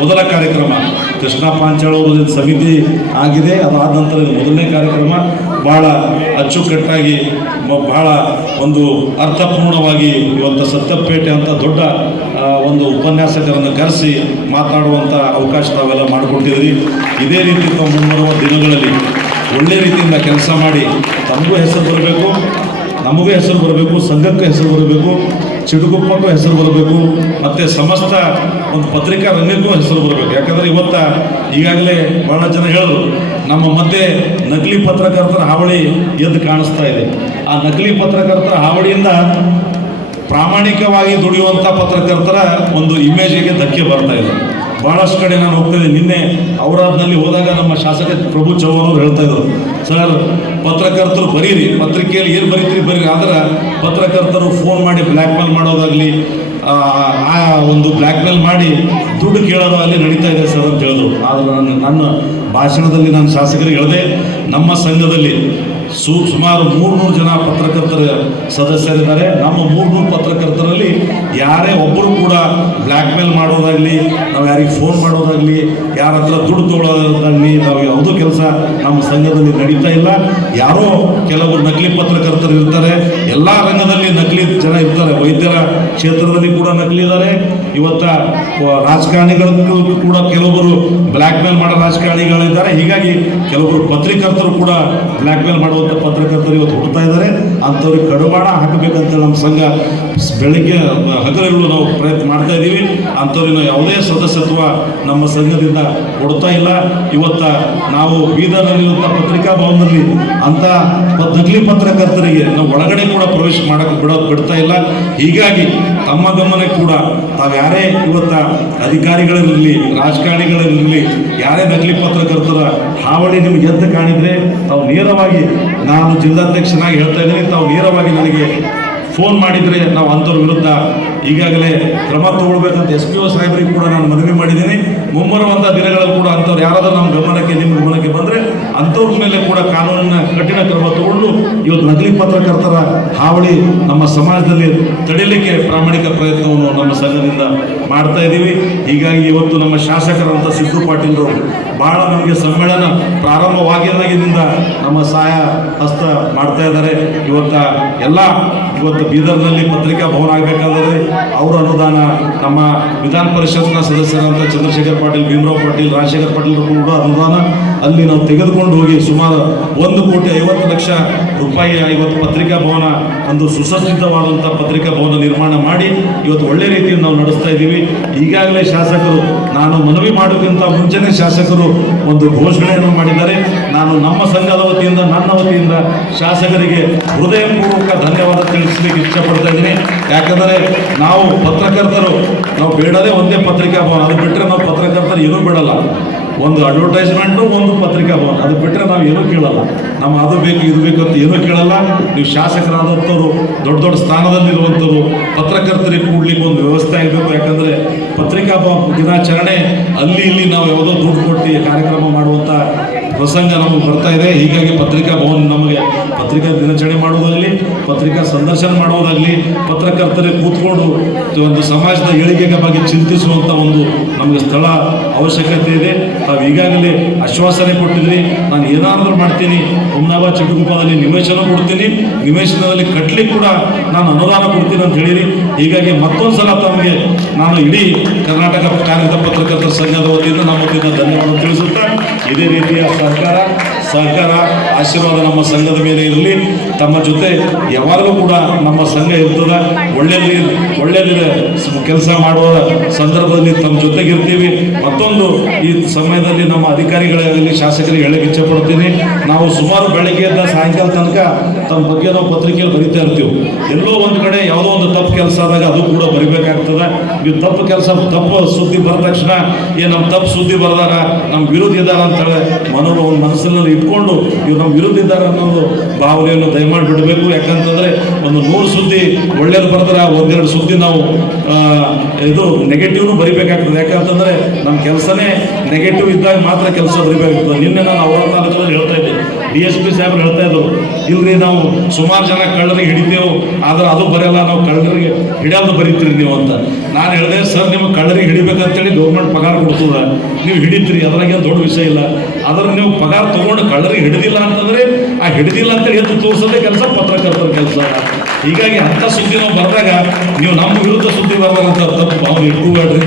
ಮೊದಲ ಕಾರ್ಯಕ್ರಮ ಕೃಷ್ಣ ಪಾಂಚಾಳ್ ಅವರ ಸಮಿತಿ ಆಗಿದೆ. ಅದಾದ ನಂತರ ಇದು ಮೊದಲನೇ ಕಾರ್ಯಕ್ರಮ ಭಾಳ ಅಚ್ಚುಕಟ್ಟಾಗಿ, ಭಾಳ ಒಂದು ಅರ್ಥಪೂರ್ಣವಾಗಿ ಇವತ್ತು ಸತ್ಯಪೇಟೆ ಅಂತ ದೊಡ್ಡ ಒಂದು ಉಪನ್ಯಾಸಕರನ್ನು ಕರೆಸಿ ಮಾತಾಡುವಂಥ ಅವಕಾಶ ತಾವೆಲ್ಲ ಮಾಡಿಕೊಟ್ಟಿದ್ರಿ. ಇದೇ ರೀತಿ ಮುಂಬರುವ ದಿನಗಳಲ್ಲಿ ಒಳ್ಳೆ ರೀತಿಯಿಂದ ಕೆಲಸ ಮಾಡಿ ತಮಗೂ ಹೆಸರು ಬರಬೇಕು, ನಮಗೂ ಹೆಸರು ಬರಬೇಕು, ಸಂಘಕ್ಕೂ ಹೆಸರು ಬರಬೇಕು, ಚಿಡುಗುಪ್ಪಕ್ಕೂ ಹೆಸರು ಬರಬೇಕು, ಮತ್ತು ಸಮಸ್ತ ಒಂದು ಪತ್ರಿಕಾ ರಂಗಕ್ಕೂ ಹೆಸರು ಬರಬೇಕು. ಯಾಕಂದರೆ ಇವತ್ತ ಈಗಾಗಲೇ ಭಾಳ ಜನ ಹೇಳಿದ್ರು, ನಮ್ಮ ಮಧ್ಯೆ ನಕಲಿ ಪತ್ರಕರ್ತರ ಹಾವಳಿ ಎದ್ದು ಕಾಣಿಸ್ತಾ ಇದೆ. ಆ ನಕಲಿ ಪತ್ರಕರ್ತರ ಹಾವಳಿಯಿಂದ ಪ್ರಾಮಾಣಿಕವಾಗಿ ದುಡಿಯುವಂಥ ಪತ್ರಕರ್ತರ ಒಂದು ಇಮೇಜಿಗೆ ಧಕ್ಕೆ ಬರ್ತಾ ಇದೆ. ಭಾಳಷ್ಟು ಕಡೆ ನಾನು ಹೋಗ್ತಾ ಇದ್ದೆ. ನಿನ್ನೆ ಔರಾದ್ನಲ್ಲಿ ಹೋದಾಗ ನಮ್ಮ ಶಾಸಕ ಪ್ರಭು ಚವ್ಹಾಣ್ ಅವರು ಹೇಳ್ತಾ ಇದ್ರು, ಸರ್ ಪತ್ರಕರ್ತರು ಬರೀರಿ, ಪತ್ರಿಕೆಯಲ್ಲಿ ಏನು ಬರೀತೀರಿ ಬರೀರಿ, ಆದ್ರೆ ಪತ್ರಕರ್ತರು ಫೋನ್ ಮಾಡಿ ಬ್ಲ್ಯಾಕ್ ಮೇಲ್ ಮಾಡೋದಾಗಲಿ, ಆ ಒಂದು ಬ್ಲ್ಯಾಕ್ ಮೇಲ್ ಮಾಡಿ ದುಡ್ಡು ಕೇಳೋದು ಅಲ್ಲಿ ನಡೀತಾ ಇದೆ ಸರ್ ಅಂತ ಹೇಳಿದ್ರು. ಆದರೆ ನನ್ನ ಭಾಷಣದಲ್ಲಿ ನಾನು ಶಾಸಕರಿಗೆ ಹೇಳಿದೆ, ನಮ್ಮ ಸಂಘದಲ್ಲಿ ಸುಮಾರು 300 ಜನ ಪತ್ರಕರ್ತರ ಸದಸ್ಯರಿದ್ದಾರೆ. ನಮ್ಮ 300 ಪತ್ರಕರ್ತರಲ್ಲಿ ಯಾರೇ ಒಬ್ಬರು ಕೂಡ ಬ್ಲ್ಯಾಕ್ ಮೇಲ್ ಮಾಡೋದಾಗಲಿ, ನಾವು ಯಾರಿಗೆ ಫೋನ್ ಮಾಡೋದಾಗಲಿ, ಯಾರ ಹತ್ರ ದುಡ್ಡು ತೊಗೊಳೋದಾಗಲಿ, ನಾವು ಯಾವುದೂ ಕೆಲಸ ನಮ್ಮ ಸಂಘದಲ್ಲಿ ನಡೀತಾ ಇಲ್ಲ. ಯಾರೋ ಕೆಲವರು ನಕಲಿ ಪತ್ರಕರ್ತರು ಇರ್ತಾರೆ, ಎಲ್ಲ ರಂಗದಲ್ಲಿ ನಕಲಿ ಜನ ಇರ್ತಾರೆ. ವೈದ್ಯರ ಕ್ಷೇತ್ರದಲ್ಲಿ ಕೂಡ ನಕಲಿ ಇದ್ದಾರೆ. ಇವತ್ತ ರಾಜಕಾರಣಿಗಳಿಗೂ ಕೂಡ ಕೆಲವರು ಬ್ಲ್ಯಾಕ್ ಮೇಲ್ ಮಾಡೋ ರಾಜಕಾರಣಿಗಳಿದ್ದಾರೆ. ಹೀಗಾಗಿ ಕೆಲವರು ಪತ್ರಕರ್ತರು ಕೂಡ ಬ್ಲ್ಯಾಕ್ ಮೇಲ್ ಮಾಡುವಂಥ ಪತ್ರಕರ್ತರು ಇವತ್ತು ಹುಡ್ತಾ ಇದ್ದಾರೆ. ಅಂಥವ್ರಿಗೆ ಕಡಿವಾಣ ಹಾಕಬೇಕಂತೇಳಿ ನಮ್ಮ ಸಂಘ ಬೆಳಿಗ್ಗೆ ಹಗಲಿರುಳು ನಾವು ಪ್ರಯತ್ನ ಮಾಡ್ತಾ ಇದ್ದೀವಿ. ಅಂಥವ್ರಿಗೆ ನಾವು ಯಾವುದೇ ಸದಸ್ಯತ್ವ ನಮ್ಮ ಸಂಘದಿಂದ ಕೊಡ್ತಾ ಇಲ್ಲ. ಇವತ್ತ ನಾವು ಬೀದರ್ನಲ್ಲಿರುವಂಥ ಪತ್ರಿಕಾ ಭವನದಲ್ಲಿ ಅಂಥ ನಕಲಿ ಪತ್ರಕರ್ತರಿಗೆ ನಾವು ಒಳಗಡೆ ಕೂಡ ಪ್ರವೇಶ ಮಾಡೋಕ್ಕೆ ಬಿಡ್ತಾ ಇಲ್ಲ. ಹೀಗಾಗಿ ತಮ್ಮ ಗಮನಕ್ಕೆ ಕೂಡ ತಾವು ಯಾರೇ ಇವತ್ತ ಅಧಿಕಾರಿಗಳಿರಲಿ, ರಾಜಕಾರಣಿಗಳಿರಲಿ, ಯಾರೇ ನಕಲಿ ಪತ್ರಕರ್ತರ ಹಾವಳಿ ನಿಮ್ಗೆ ಎದ್ದು ಕಾಣಿದ್ರೆ ತಾವು ನೇರವಾಗಿ, ನಾನು ಜಿಲ್ಲಾಧ್ಯಕ್ಷನಾಗಿ ಹೇಳ್ತಾ ಇದ್ದೀನಿ, ತಾವು ನೇರವಾಗಿ ನನಗೆ ಫೋನ್ ಮಾಡಿದರೆ ನಾವು ಅಂಥವ್ರ ವಿರುದ್ಧ ಈಗಾಗಲೇ ಕ್ರಮ ತಗೊಳ್ಬೇಕಂತ SPO ಸಾಹೇಬರಿಗೆ ಕೂಡ ನಾನು ಮನವಿ ಮಾಡಿದ್ದೀನಿ. ಮುಂಬರುವಂಥ ದಿನಗಳಲ್ಲಿ ಕೂಡ ಅಂಥವ್ರು ಯಾರಾದರೂ ನಮ್ಮ ಗಮನಕ್ಕೆ, ನಿಮ್ಮ ಗಮನಕ್ಕೆ ಬಂದರೆ ಅಂಥವ್ರ ಮೇಲೆ ಕೂಡ ಕಾನೂನಿನ ಕಠಿಣ ಕ್ರಮ ತಗೊಂಡು ಇವತ್ತು ನಕಲಿ ಪತ್ರಕರ್ತರ ಹಾವಳಿ ನಮ್ಮ ಸಮಾಜದಲ್ಲಿ ತಡೆಯಲಿಕ್ಕೆ ಪ್ರಾಮಾಣಿಕ ಪ್ರಯತ್ನವನ್ನು ನಮ್ಮ ಸಂಘದಿಂದ ಮಾಡ್ತಾ ಇದ್ದೀವಿ. ಹೀಗಾಗಿ ಇವತ್ತು ನಮ್ಮ ಶಾಸಕರಂತ ಸಿದ್ದು ಪಾಟೀಲ್ರವರು ಭಾಳ ನಮಗೆ ಸಮ್ಮೇಳನ ಪ್ರಾರಂಭವಾಗಿದ್ದಾಗಿನಿಂದ ನಮ್ಮ ಸಹಾಯ ಹಸ್ತ ಮಾಡ್ತಾ ಇದ್ದಾರೆ. ಇವತ್ತು ಬೀದರ್ನಲ್ಲಿ ಪತ್ರಿಕಾ ಭವನ ಆಗಬೇಕಾದ್ರೆ ಅವರ ಅನುದಾನ, ನಮ್ಮ ವಿಧಾನ ಪರಿಷತ್ನ ಸದಸ್ಯರಂತ ಚಂದ್ರಶೇಖರ್ ಪಾಟೀಲ್, ಭೀಮರಾವ್ ಪಾಟೀಲ್, ರಾಜಶೇಖರ್ ಪಾಟೀಲ್ ಕೂಡ ಅನುದಾನ ಅಲ್ಲಿ ನಾವು ತೆಗೆದುಕೊಂಡು ಹೋಗಿ ಸುಮಾರು 1,50,00,000 ರೂಪಾಯಿಯ ಇವತ್ತು ಪತ್ರಿಕಾ ಭವನ, ಒಂದು ಸುಸಜ್ಜಿತವಾದಂಥ ಪತ್ರಿಕಾ ಭವನ ನಿರ್ಮಾಣ ಮಾಡಿ ಇವತ್ತು ಒಳ್ಳೆ ರೀತಿಯಲ್ಲಿ ನಾವು ನಡೆಸ್ತಾ ಇದ್ದೀವಿ. ಈಗಾಗಲೇ ಶಾಸಕರು, ನಾನು ಮನವಿ ಮಾಡೋಕ್ಕಿಂತ ಮುಂಚೆನೇ ಶಾಸಕರು ಒಂದು ಘೋಷಣೆಯನ್ನು ಮಾಡಿದ್ದಾರೆ. ನಾನು ನಮ್ಮ ಸಂಘದ ವತಿಯಿಂದ, ನನ್ನ ವತಿಯಿಂದ ಶಾಸಕರಿಗೆ ಹೃದಯಪೂರ್ವಕ ಧನ್ಯವಾದ ತಿಳಿಸಲಿಕ್ಕೆ ಇಷ್ಟಪಡ್ತಾ ಇದ್ದೀನಿ. ಯಾಕಂದರೆ ನಾವು ಪತ್ರಕರ್ತರು, ನಾವು ಬೇಡದೇ ಒಂದೇ ಪತ್ರಿಕಾ ಭವನ, ಅದು ಬಿಟ್ಟರೆ ನಾವು ಪತ್ರಕರ್ತರು ಏನೂ ಬಿಡಲ್ಲ. ಒಂದು ಅಡ್ವರ್ಟೈಸ್ಮೆಂಟು, ಒಂದು ಪತ್ರಿಕಾ ಭವನ, ಅದು ಬಿಟ್ಟರೆ ನಾವು ಏನೂ ಕೇಳಲ್ಲ. ನಮ್ಮ ಅದು ಬೇಕು ಇದು ಬೇಕು ಅಂತ ಏನೂ ಕೇಳಲ್ಲ. ನೀವು ಶಾಸಕರಾದಂಥವ್ರು, ದೊಡ್ಡ ದೊಡ್ಡ ಸ್ಥಾನದಲ್ಲಿರುವಂಥವ್ರು, ಪತ್ರಕರ್ತರಿಗೆ ಕೂಡ್ಲಿಕ್ಕೆ ಒಂದು ವ್ಯವಸ್ಥೆ ಆಗಬೇಕು. ಯಾಕಂದರೆ ಪತ್ರಿಕಾ ದಿನಾಚರಣೆ ಅಲ್ಲಿ ಇಲ್ಲಿ ನಾವು ಯಾವುದೋ ದುಡ್ಡು ಕೊಟ್ಟು ಕಾರ್ಯಕ್ರಮ ಮಾಡುವಂಥ ಪ್ರಸಂಗ ನಮಗೆ ಬರ್ತಾ ಇದೆ. ಹೀಗಾಗಿ ಪತ್ರಿಕಾ ಭವನ ನಮಗೆ ಪತ್ರಿಕಾ ದಿನಾಚರಣೆ ಮಾಡುವುದಾಗಲಿ, ಪತ್ರಿಕಾ ಸಂದರ್ಶನ ಮಾಡುವುದಾಗಲಿ, ಪತ್ರಕರ್ತರಿಗೆ ಕೂತ್ಕೊಂಡು ಒಂದು ಸಮಾಜದ ಏಳಿಗೆಗೆ ಬಗ್ಗೆ ಚಿಂತಿಸುವಂಥ ಒಂದು ನಮಗೆ ಸ್ಥಳ ಅವಶ್ಯಕತೆ ಇದೆ. ತಾವು ಈಗಾಗಲೇ ಆಶ್ವಾಸನೆ ಕೊಟ್ಟಿದ್ರಿ, ನಾನು ಏನಾದರೂ ಮಾಡ್ತೀನಿ, ಹುಮ್ನಾಬಾದ್ ಚಿಕ್ಕಗುಪ್ಪದಲ್ಲಿ ನಿವೇಶನ ಕೊಡ್ತೀನಿ, ನಿವೇಶನದಲ್ಲಿ ಕಟ್ಟಲಿಕ್ಕೆ ಕೂಡ ನಾನು ಅನುದಾನ ಕೊಡ್ತೀನಿ ಅಂತ ಹೇಳಿರಿ. ಹೀಗಾಗಿ ಮತ್ತೊಂದು ಸಲ ತಮಗೆ ನಾನು ಇಡೀ ಕರ್ನಾಟಕ ಕಾರ್ಯದ ಪತ್ರಕರ್ತರ ಸಂಘದ ವತಿಯಿಂದ ನಮ್ಮ ವತಿಯಿಂದ ಧನ್ಯವಾದ ತಿಳಿಸುತ್ತಾ, ಇದೇ ರೀತಿಯ ಸಹಕಾರ ಆಶೀರ್ವಾದ ನಮ್ಮ ಸಂಘದ ಮೇಲೆ ಇರಲಿ. ತಮ್ಮ ಜೊತೆ ಯಾವಾಗಲೂ ಕೂಡ ನಮ್ಮ ಸಂಘ ಇರ್ತದೆ. ಒಳ್ಳೆಯ ಕೆಲಸ ಮಾಡುವ ಸಂದರ್ಭದಲ್ಲಿ ತಮ್ಮ ಜೊತೆಗಿರ್ತೀವಿ. ಮತ್ತೊಂದು ಈ ಸಮಯದಲ್ಲಿ ನಮ್ಮ ಅಧಿಕಾರಿಗಳಲ್ಲಿ, ಶಾಸಕರಿಗೆ ಹೇಳಕ್ಕೆ ಇಚ್ಛೆಪಡ್ತೀನಿ, ನಾವು ಸುಮಾರು ಬೆಳಗ್ಗೆಯಿಂದ ಸಾಯಂಕಾಲ ತನಕ ತಮ್ಮ ಬಗ್ಗೆ ನಾವು ಪತ್ರಿಕೆಯಲ್ಲಿ ಬರಿತಾ ಇರ್ತೀವಿ. ಎಲ್ಲೋ ಒಂದು ಕಡೆ ಯಾವುದೋ ಒಂದು ತಪ್ಪು ಕೆಲಸ ಆದಾಗ ಅದು ಕೂಡ ಬರಿಬೇಕಾಗ್ತದೆ. ನೀವು ತಪ್ಪು ಸುದ್ದಿ ಬರೆದ ತಕ್ಷಣ ನಮ್ಮ ತಪ್ಪು ಸುದ್ದಿ ಬರೆದಾಗ ನಮ್ಮ ವಿರುದ್ಧ ಇದ್ದಾರೆ ಅಂತೇಳಿ ಮನಸ್ಸಿನಲ್ಲಿ ಇಟ್ಕೊಂಡು ಇವ್ರು ನಮ್ಮ ವಿರುದ್ಧ ಇದ್ದಾರೆ ಅನ್ನೋದು ಭಾವನೆಯನ್ನು ದಯಮಾಡಿ ಬಿಡಬೇಕು. ಯಾಕಂತಂದರೆ ಒಂದು 100 ಸುದ್ದಿ ಒಳ್ಳೇದು ಬರೆದ್ರೆ 1-2 ಸುದ್ದಿ ನಾವು ಇದು ನೆಗೆಟಿವ್ನು ಬರಿಬೇಕಾಗ್ತದೆ. ಯಾಕಂತಂದರೆ ನಮ್ಮ ಕೆಲಸನೇ ನೆಗೆಟಿವ್ ಇದ್ದಾಗ ಮಾತ್ರ ಕೆಲಸ ಬರಿಬೇಕಾಗ್ತದೆ. ನಿನ್ನೆ ನಾನು ಅವರ ತಾಲೂಕಲ್ಲಿ ಹೇಳ್ತಾ ಇದ್ದೆ, DSP ಸಾಹೇಬ್ರು ಹೇಳ್ತಾ ಇದ್ರು, ಇಲ್ರಿ ನಾವು ಸುಮಾರು ಜನ ಕಳ್ಳರಿಗೆ ಹಿಡಿತೇವೆ, ಆದ್ರೆ ಅದು ಬರೆಯಲ್ಲ, ನಾವು ಕಳ್ಳರಿಗೆ ಹಿಡಿಯೋದು ಬರೀತೀರಿ ನೀವು ಅಂತ. ನಾನು ಹೇಳಿದೆ, ಸರ್ ನಿಮಗೆ ಕಳ್ಳರಿಗೆ ಹಿಡಿಬೇಕಂತೇಳಿ ಗೌರ್ಮೆಂಟ್ ಪಗಾರ ಕೊಡ್ತದ, ನೀವು ಹಿಡಿತೀರಿ, ಅದ್ರಾಗೇನು ದೊಡ್ಡ ವಿಷಯ ಇಲ್ಲ. ಅದ್ರ ನೀವು ಪಗಾರ ತೊಗೊಂಡು ಕಳ್ಳರಿಗೆ ಹಿಡಿದಿಲ್ಲ ಅಂತಂದರೆ ಆ ಹಿಡಿದಿಲ್ಲ ಅಂತೇಳಿ ಎದ್ದು ತೋರಿಸೋದೇ ಕೆಲಸ ಪತ್ರಕರ್ತರ ಕೆಲಸ. ಹೀಗಾಗಿ ಅಂಥ ಸುದ್ದಿ ನಾವು ಬರೆದಾಗ ನೀವು ನಮ್ಮ ವಿರುದ್ಧ ಸುದ್ದಿ ಬರೆದಾಗ ಅಂತ ತಪ್ಪು ಭಾವನೆ ಇಟ್ಕೋಬೇಡ್ರಿ.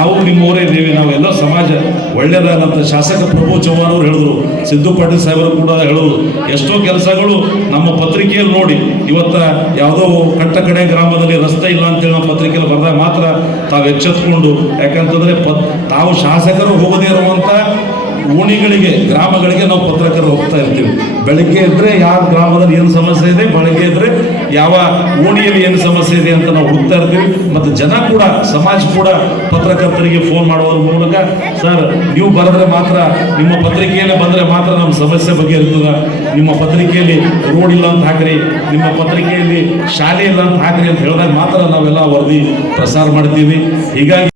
ನಾವು ನಿಮ್ಮವರೇ ಇದ್ದೀವಿ, ನಾವೆಲ್ಲ ಸಮಾಜ ಒಳ್ಳೆಯದಾದಂಥ ಶಾಸಕ ಪ್ರಭು ಚವ್ಹಾಣ್ ಅವರು ಹೇಳಿದ್ರು, ಸಿದ್ದು ಪಾಟೀಲ್ ಸಾಹೇಬರು ಕೂಡ ಹೇಳಿದ್ರು, ಎಷ್ಟೋ ಕೆಲಸಗಳು ನಮ್ಮ ಪತ್ರಿಕೆಯಲ್ಲಿ ನೋಡಿ ಇವತ್ತ ಯಾವುದೋ ಕಟ್ಟಕಡೆ ಗ್ರಾಮದಲ್ಲಿ ರಸ್ತೆ ಇಲ್ಲ ಅಂತೇಳಿ ನಾವು ಪತ್ರಿಕೆಯಲ್ಲಿ ಬರೆದಾಗ ಮಾತ್ರ ತಾವು ಎಚ್ಚೆತ್ಕೊಂಡು, ಯಾಕಂತಂದರೆ ನಾವು ಶಾಸಕರು ಹೋಗದೇ ಇರುವಂಥ ಓಣಿಗಳಿಗೆ ಗ್ರಾಮಗಳಿಗೆ ನಾವು ಪತ್ರಕರ್ತರು ಹೋಗ್ತಾ ಇರ್ತೀವಿ. ಬೆಳಗ್ಗೆ ಇದ್ದರೆ ಯಾವ ಗ್ರಾಮದಲ್ಲಿ ಏನು ಸಮಸ್ಯೆ ಇದೆ, ಬೆಳಗ್ಗೆ ಇದ್ದರೆ ಯಾವ ಓಣಿಯಲ್ಲಿ ಏನು ಸಮಸ್ಯೆ ಇದೆ ಅಂತ ನಾವು ಹುಡುಕ್ತಾ ಇರ್ತೀವಿ. ಮತ್ತು ಜನ ಕೂಡ ಸಮಾಜ ಕೂಡ ಪತ್ರಕರ್ತರಿಗೆ ಫೋನ್ ಮಾಡೋದ್ರ ಮೂಲಕ, ಸರ್ ನೀವು ಬರೆದ್ರೆ ಮಾತ್ರ, ನಿಮ್ಮ ಪತ್ರಿಕೆಯಲ್ಲಿ ಬಂದರೆ ಮಾತ್ರ ನಮ್ಮ ಸಮಸ್ಯೆ ಬಗ್ಗೆ ಇರ್ತದೆ, ನಿಮ್ಮ ಪತ್ರಿಕೆಯಲ್ಲಿ ರೋಡ್ ಇಲ್ಲ ಅಂತ ಹಾಕ್ರಿ, ನಿಮ್ಮ ಪತ್ರಿಕೆಯಲ್ಲಿ ಶಾಲೆ ಇಲ್ಲ ಅಂತ ಹಾಕ್ರಿ ಅಂತ ಹೇಳಿದಾಗ ಮಾತ್ರ ನಾವೆಲ್ಲ ವರದಿ ಪ್ರಸಾರ ಮಾಡ್ತೀವಿ. ಹೀಗಾಗಿ